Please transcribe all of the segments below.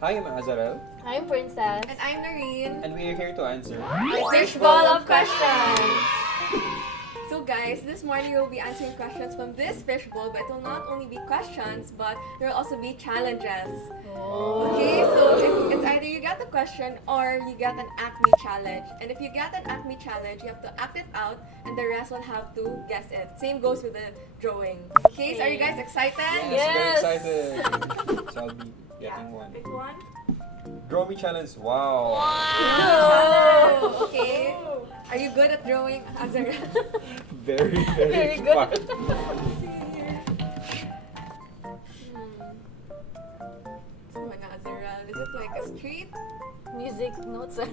Hi, I'm Azarel, I'm Princess. And I'm Noreen. and we are here to answer Fishbowl of questions. So guys, this morning we'll be answering questions from this fishbowl, but it will not only be questions, but there will also be challenges. Okay, so it's either you get the question or you get an Acme challenge. And if you get an Acme challenge, you have to act it out and the rest will have to guess it. Same goes with the drawing. Okay, so are you guys excited? Yes, very excited. So I'll be getting one. Pick one. Draw me challenge. Wow. Challenge. Okay. Are you good at drawing, Azarel? Very, Very very good. fun. Let's see here. So, Azarel, is it like a street? Music notes. A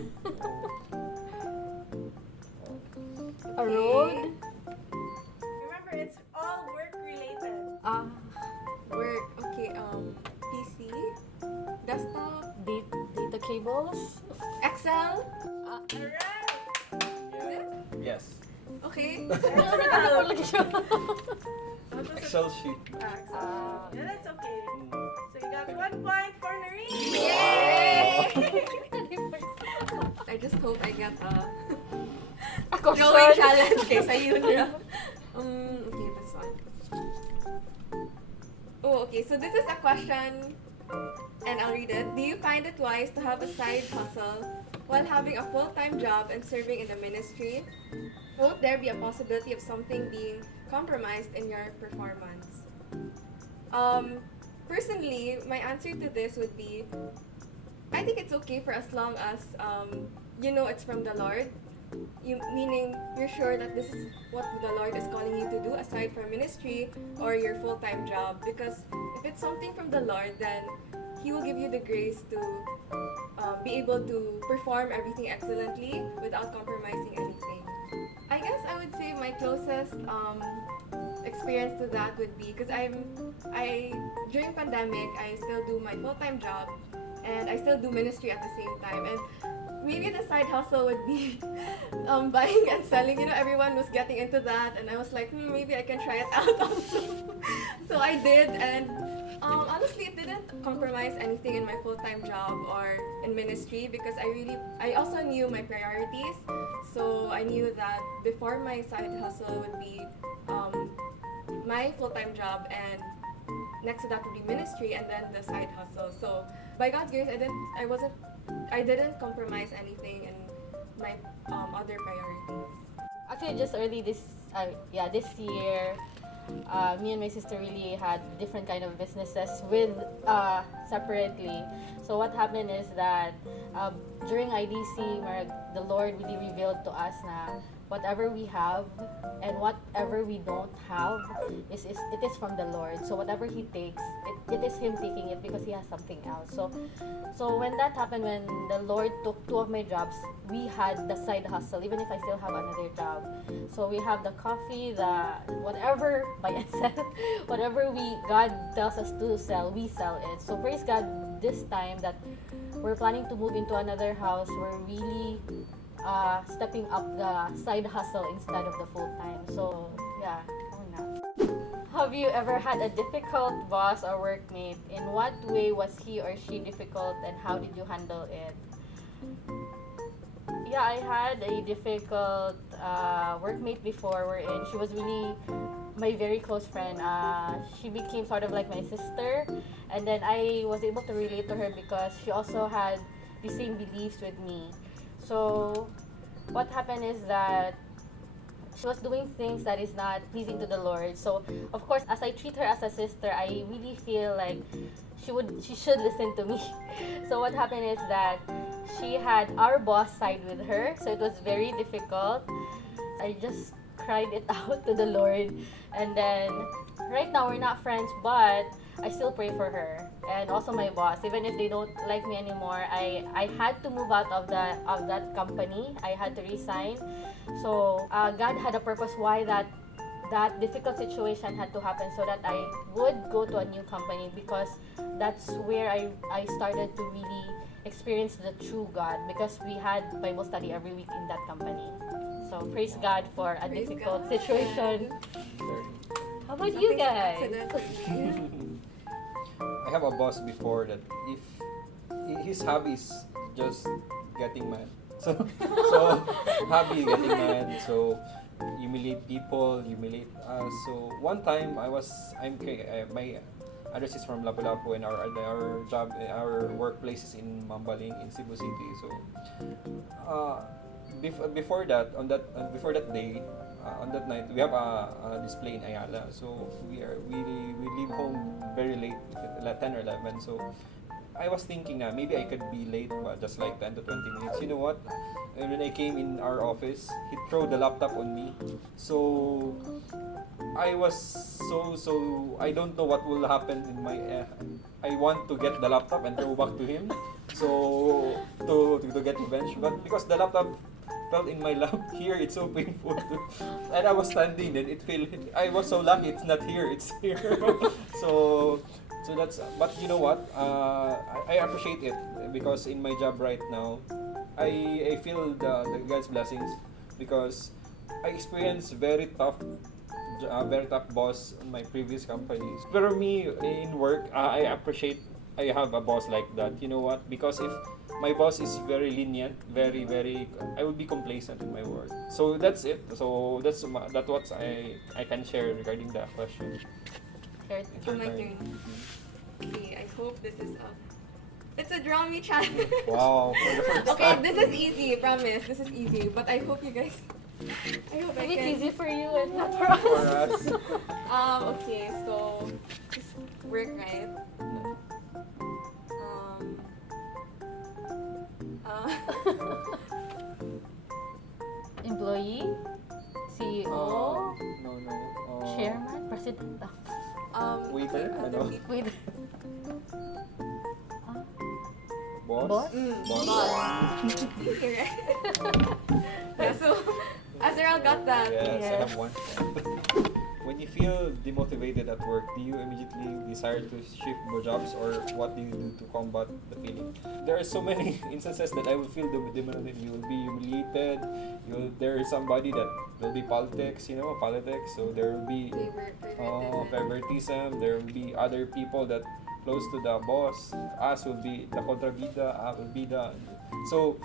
Okay. road. Remember, it's all work related. Work. Okay. PC. Desktop. Data cables. Excel. Alright. Yes. Okay. Excel sheet. Excellent. Yeah, that's okay. So you got 1 point for Noreen. Yay! I just hope I get a Ako drawing sure. challenge. Okay, sa yun na. Okay, this one. Oh, okay. So this is a question, and I'll read it. Do you find it wise to have a side hustle while having a full-time job and serving in the ministry? Won't there be a possibility of something being compromised in your performance? Personally, my answer to this would be, I think it's okay for as long as you know it's from the Lord. Meaning you're sure that this is what the Lord is calling you to do aside from ministry or your full-time job. Because if it's something from the Lord, then He will give you the grace to be able to perform everything excellently without compromising anything. I guess I would say my closest experience to that would be because during pandemic I still do my full-time job and I still do ministry at the same time, and maybe the side hustle would be buying and selling. You know, everyone was getting into that, and I was like, maybe I can try it out also. So I did, and honestly, it didn't compromise anything in my full-time job or in ministry because I also knew my priorities. So I knew that before my side hustle would be my full-time job, and next to that would be ministry, and then the side hustle. So by God's grace, I didn't compromise anything in my other priorities. Actually, just early this year, me and my sister really had different kind of businesses with separately. So what happened is that during IDC, the Lord really revealed to us na whatever we have and whatever we don't have it is from the Lord. So whatever He takes, it is Him taking it because He has something else. So when that happened, when the Lord took 2 of my jobs, we had the side hustle, even if I still have another job. So we have the coffee, the whatever buy and sell, whatever God tells us to sell, we sell it. So praise God, this time that we're planning to move into another house, we're really stepping up the side hustle instead of the full-time. So yeah, have you ever had a difficult boss or workmate? In what way was he or she difficult, and how did you handle it? Yeah, I had a difficult workmate before, wherein she was really my very close friend. She became sort of like my sister, and then I was able to relate to her because she also had the same beliefs with me. So what happened is that she was doing things that is not pleasing to the Lord. So of course, as I treat her as a sister, I really feel like she should listen to me. So what happened is that she had our boss side with her, so it was very difficult. I just cried it out to the Lord, and then right now we're not friends, but I still pray for her and also my boss. Even if they don't like me anymore, I had to move out of that company. I had to resign. So God had a purpose why that difficult situation had to happen, so that I would go to a new company, because that's where I started to really experience the true God, because we had Bible study every week in that company. So praise God for a Praise difficult God. situation. Very. How about you Nothing's guys? accidental. I have a boss before that if his hobby is just getting mad. So hobby getting mad. So humiliate people, humiliate us. So one time my address is from Lapu-Lapu and our workplace is in Mambaling in Cebu City. So before that day, on that night we have a display in Ayala. So we leave home very late, 10 or 11. So I was thinking na maybe I could be late, just like 10 to 20 minutes. You know what? And when I came in our office, he threw the laptop on me. So I was so I don't know what will happen in my. I want to get the laptop and throw back to him. So to get revenge, but because the laptop fell in my lap here, it's so painful. And I was standing, and it fell. I was so lucky it's not here, it's here. So that's. But you know what? I appreciate it because in my job right now, I feel the God's blessings because I experienced very tough boss in my previous companies. For me in work, I appreciate I have a boss like that. You know what? Because if my boss is very lenient, very, I will be complacent in my work. So that's it. So that's what I can share regarding that question. Shared. It's your My turn. turn. Okay, I hope this is it's a draw me challenge. Wow. For the first Okay, time. this is easy, promise. This is easy, but I hope you guys. I hope I Maybe can. it's easy for you and not for us. For us. Okay, so just work right. Employee, CEO, No. chairman, president. Waiter, other ano? people. Wait. Boss? Boss? Boss. Easy, right? Yeah, so Azarel got that. Yes, I Yes. have one. When you feel demotivated at work, do you immediately desire to shift jobs, or what do you do to combat the feeling? There are so many instances that I will feel demotivated. You will be humiliated. There is somebody that will be politics. So there will be favoritism. There will be other people that close to the boss. Us will be the contrabida. Will be the so.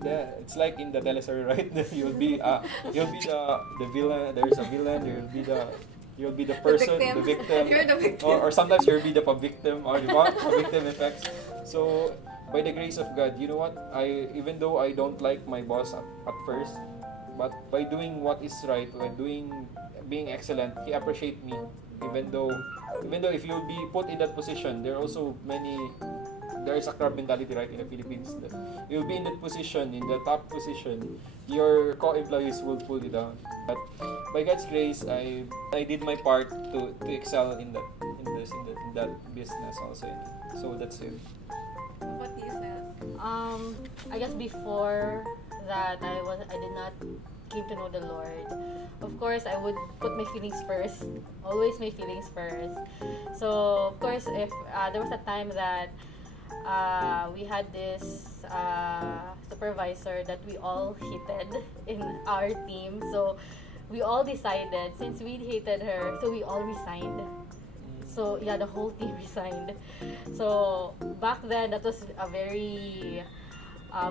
It's like in the teleserye, right? You'll be the villain. There's a villain. You'll be the person, the victim. You're the victim. Or sometimes you'll be the victim, or victim effects. So by the grace of God, you know what? Even though I don't like my boss at first, but by doing what is right, by being excellent, he appreciate me. Even though if you'll be put in that position, there is a crab mentality, right, in the Philippines, that you'll be in that position, in the top position, your co-employees will pull you down. But by God's grace, I did my part to excel in that business also. So that's it. What do you say? I guess before that I did not came to know the Lord. Of course, I would put my feelings first. Always my feelings first. So of course, if there was a time that we had this supervisor that we all hated in our team. So we all decided, since we hated her, so we all resigned. So yeah, the whole team resigned. So back then, that was a very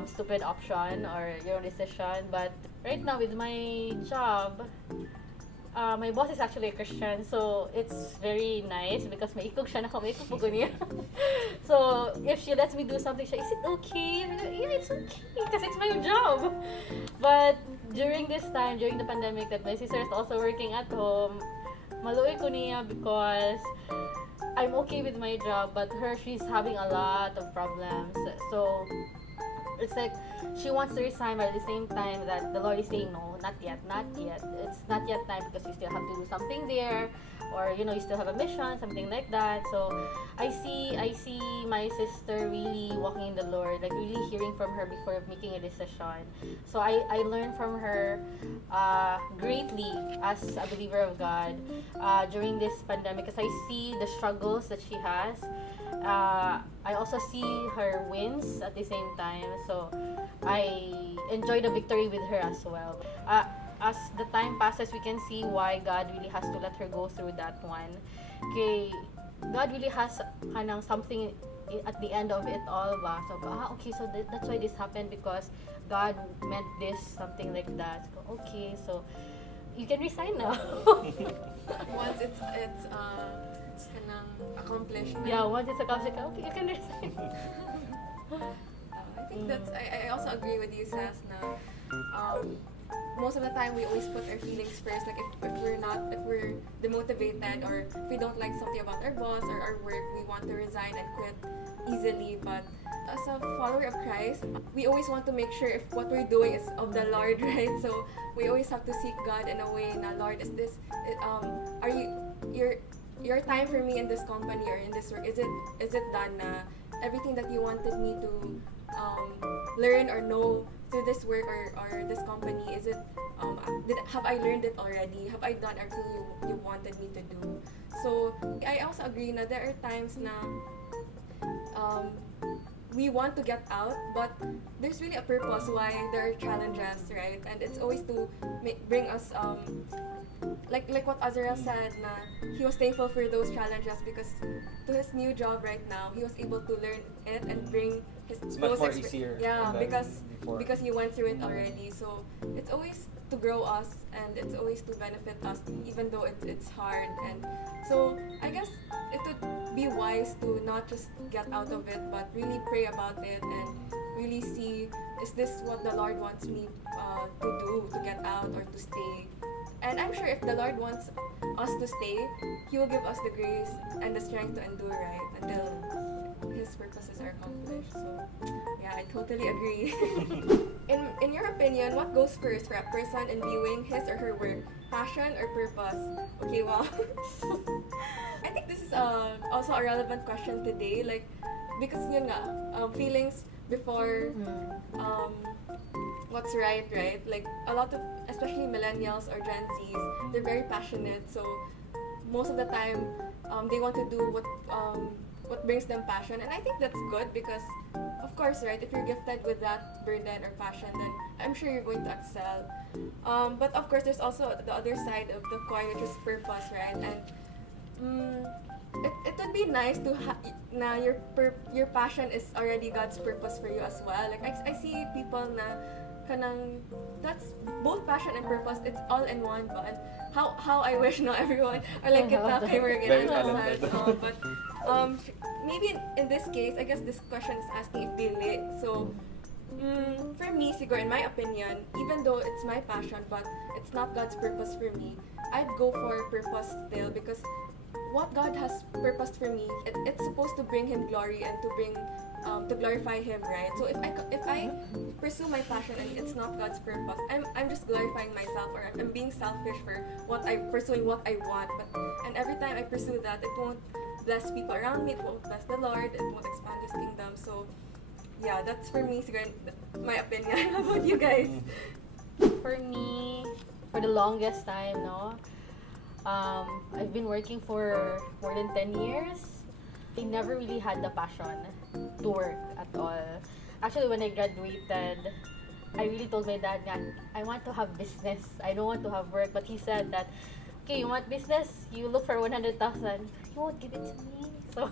stupid option or your decision. But right now with my job, my boss is actually a Christian, so it's very nice because maikog siya na ko, maikog po ko niya. So, if she lets me do something, siya, is it okay? Yeah, it's okay, because it's my job. But during this time, during the pandemic, that my sister is also working at home, maluoy ko niya because I'm okay with my job, but she's having a lot of problems. So, it's like she wants to resign, but at the same time that the Lord is saying no, not yet. It's not yet time because you still have to do something there, or you still have a mission, something like that. So I see my sister really walking in the Lord, like really hearing from her before making a decision. So I learned from her greatly as a believer of God during this pandemic, because I see the struggles that she has. I also see her wins at the same time, so I enjoy the victory with her as well. As the time passes, we can see why God really has to let her go through that one. Okay, God really has something at the end of it all ba, so okay, so that's why this happened because God meant this, something like that. So, okay, so you can resign now. Once it's kanang accomplished. Yeah, once it's accomplished, okay, you can resign. I think that's I also agree with you, Sas, na most of the time we always put our feelings first. Like if we're demotivated or if we don't like something about our boss or our work, we want to resign and quit easily. But as a follower of Christ, we always want to make sure if what we're doing is of the Lord, right? So we always have to seek God in a way na, Lord, is this are your time for me in this company or in this work, is it done na everything that you wanted me to learn or know through this work or this company, is it have I learned it already? Have I done everything you wanted me to do? So I also agree na there are times na we want to get out, but there's really a purpose why there are challenges, right? And it's always to bring us like what Azarel said, na he was thankful for those challenges because to his new job right now, he was able to learn it and bring his It's much more easier. yeah, than before. because he went through it already. So it's always to grow us and it's always to benefit us, even though it's hard. And so I guess it would be wise to not just get out of it, but really pray about it and really see, is this what the Lord wants me to do, to get out or to stay? And I'm sure if the Lord wants us to stay, He will give us the grace and the strength to endure, right? Until His purposes are accomplished. So, yeah, I totally agree. In your opinion, what goes first for a person in viewing his or her work? Passion or purpose? Okay, wow. I think this is also a relevant question today. Like, because yun nga, feelings before what's right? Like a lot of, especially millennials or Gen Zs, they're very passionate. So most of the time, they want to do what brings them passion, and I think that's good because, of course, right? If you're gifted with that burden or passion, then I'm sure you're going to excel. But of course, there's also the other side of the coin, which is purpose, right? And it would be nice to na your passion is already God's purpose for you as well. Like I see people na kanang that's both passion and purpose. It's all in one. But how I wish no everyone or like kita kay Morgan Very and talented. but maybe in this case, I guess this question is asking if dili. So for me, siguro in my opinion, even though it's my passion, but it's not God's purpose for me, I'd go for purpose still because what God has purposed for me, it's supposed to bring Him glory and to bring to glorify Him, right? So if I pursue my passion and it's not God's purpose, I'm just glorifying myself or I'm being selfish for pursuing what I want. And every time I pursue that, it won't bless people around me, it won't bless the Lord, it won't expand His kingdom. So yeah, that's for me, siguro, my opinion. How about you guys? For me, for the longest time, no, I've been working for more than 10 years. I never really had the passion to work at all. Actually, when I graduated, I really told my dad that I want to have business. I don't want to have work. But he said that, okay, you want business? You look for 100,000. You won't give it to me. So,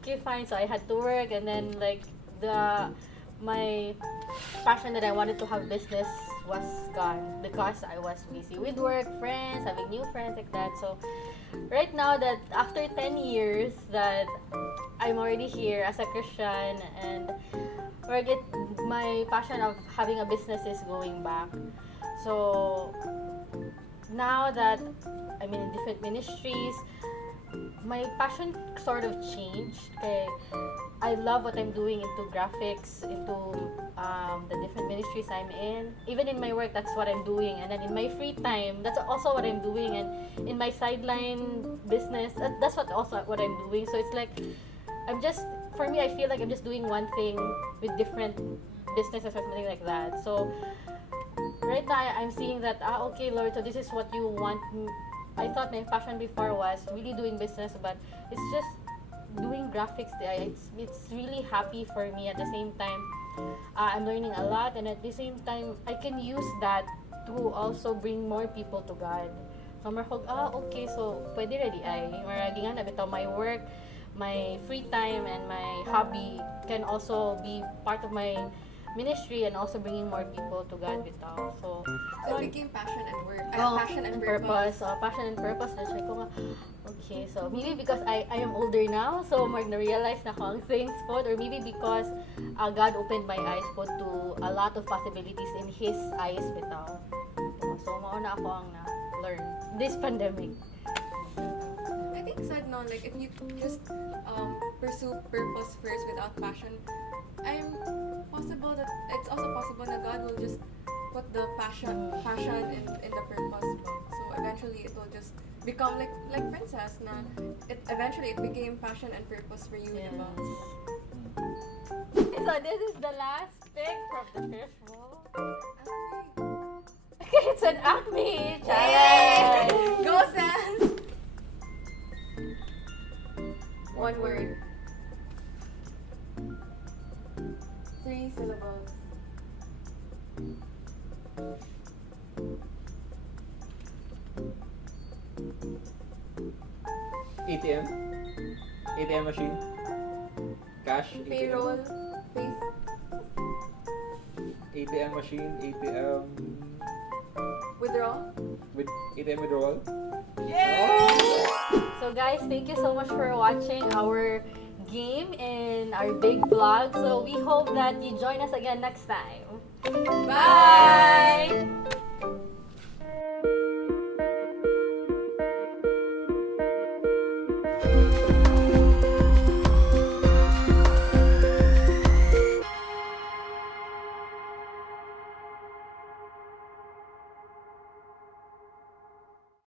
okay, fine. So I had to work, and then like my passion that I wanted to have business was gone because I was busy with work, friends, having new friends like that. So right now that after 10 years that I'm already here as a Christian and my passion of having a business is going back. So now that I'm in different ministries, my passion sort of changed. Okay, I love what I'm doing into graphics, into the different ministries I'm in. Even in my work, that's what I'm doing. And then in my free time, that's also what I'm doing. And in my sideline business, that's what I'm doing. So it's like, for me, I feel like I'm just doing one thing with different businesses or something like that. So right now, I'm seeing that, okay, Lord, so this is what you want. I thought my passion before was really doing business, but it's just doing graphics. It's really happy for me. At the same time, I'm learning a lot, and at the same time, I can use that to also bring more people to God. So, okay, so pwede ready ay maragi nga na bitaw my work, my free time and my hobby can also be part of my ministry and also bringing more people to God bitaw. So So it became passion and work. oh, Passion and purpose. So, passion and purpose. Na siya ko nga, okay, so maybe because I am older now, so mag na-realize na ko ang things po, or maybe because God opened my eyes po to a lot of possibilities in His eyes bitaw. So, mauna ako ang na-learn this pandemic. I think said no, like if you just pursue purpose first without passion, it's also possible that God will just put the passion in the purpose. So eventually it will just become like Princess na eventually it became passion and purpose for you. Yes. Diba? So, this is the last pick from the Fishbowl. Okay. It's an Acme Yay! challenge! Go Sans! One word. 3 syllables. ATM? ATM machine? Cash? Payroll. Face. ATM machine? ATM... Withdraw. With ATM withdrawal? Yay! So guys, thank you so much for watching our game and our big vlog. So we hope that you join us again next time. Bye!